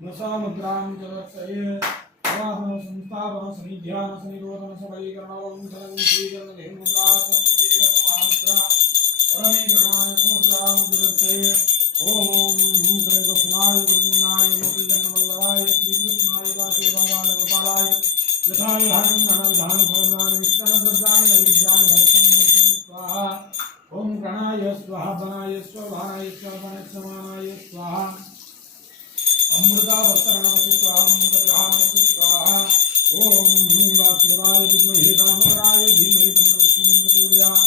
नसामुद्रां च दर्शये आवाहन संस्थापन सनिध्यान सनिरोधन सबलीकरण शरण श्रीकरण हेमुद्रासं महामुद्रा परमेकरणाय समुद्रां च दर्शये ओम कृष्णाय गोविंदाय गोपीजनवल्लभाय श्रीकृष्णाय वासुदेवाय गोपालाय यथाय हरिं नरविधान फलनानि विष्णुद्रव्याणि नैवेद्यानि भक्तं स्वाहा ओम गणाय स्वाहा बनाय स्वाहाय स्वाहाय समानाय स्वाहा अमृतावतरणमसि स्वाहा अमृतग्रहाणमसि स्वाहा ओम वासुदेवाय विद्महे दामोदराय धीमहि तन्नो विष्णुः प्रचोदयात्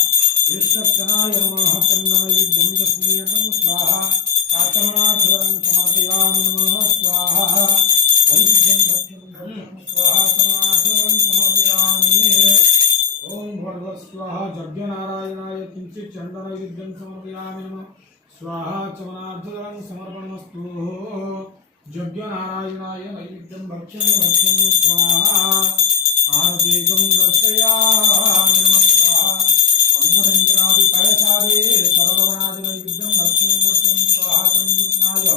ईश्वरचनाय नमः चन्दनैवेद्यं यस्मेयं स्वाहा आत्मनाथं समर्पयामि नमः स्वाहा नैवेद्यं भक्ष्यं स्वाहा आत्मनाथं समर्पयामि ओम भगवत् स्वाहा यज्ञनारायणाय किंचित् चन्दनैवेद्यं समर्पयामि नमः स्वाहा चमनाथं समर्पणमस्तु यज्ञनारायणाय नैवेद्यं भक्ष्यं स्वाहा आरतीकं दर्शयामि नमः स्वाहा अन्नरञ्जनादि पायसादे सर्वगणादि नैवेद्यं भक्ष्यं स्वाहा कृष्णाय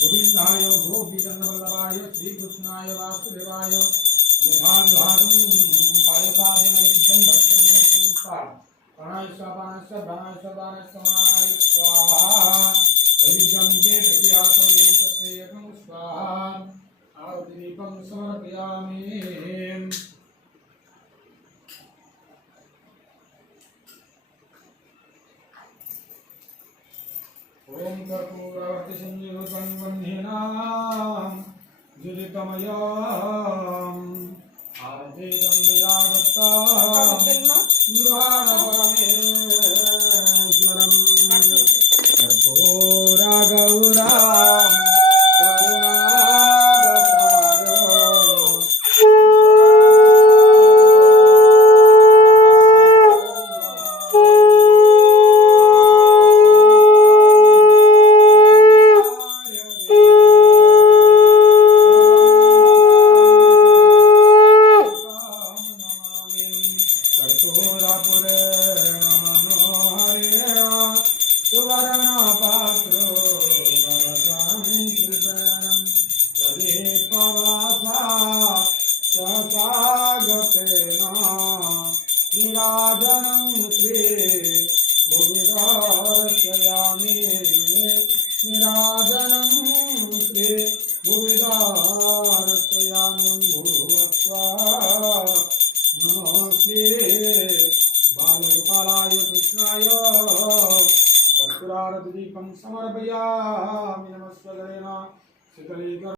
गोविन्दाय गोपीजनवल्लभाय श्रीकृष्णाय वासुदेवाय यथाविभागं पायसादि नैवेद्यं भक्ष्यं स्वाहा प्राणाय स्वाहा प्राणाय समानाय स्वाहा नैवेद्यं चेत् प्रियासं तस्यैकं स्वाहा आरतीकं समर्पयामि ओम कर्पूरवती संयुतं वह्निनां जुलितमयाम् आरतीकं मया दत्तं परमेश्वरं कर्पूरगौरां निराजनं श्री भुविदार्चयामि निराजनं श्री भुविदार्चयामि भूर्भुवस्वाहा नमो श्री बालगोपालाय कृष्णाय कर्पूरारतिदीपं समर्पयामि नमः स्वगणेन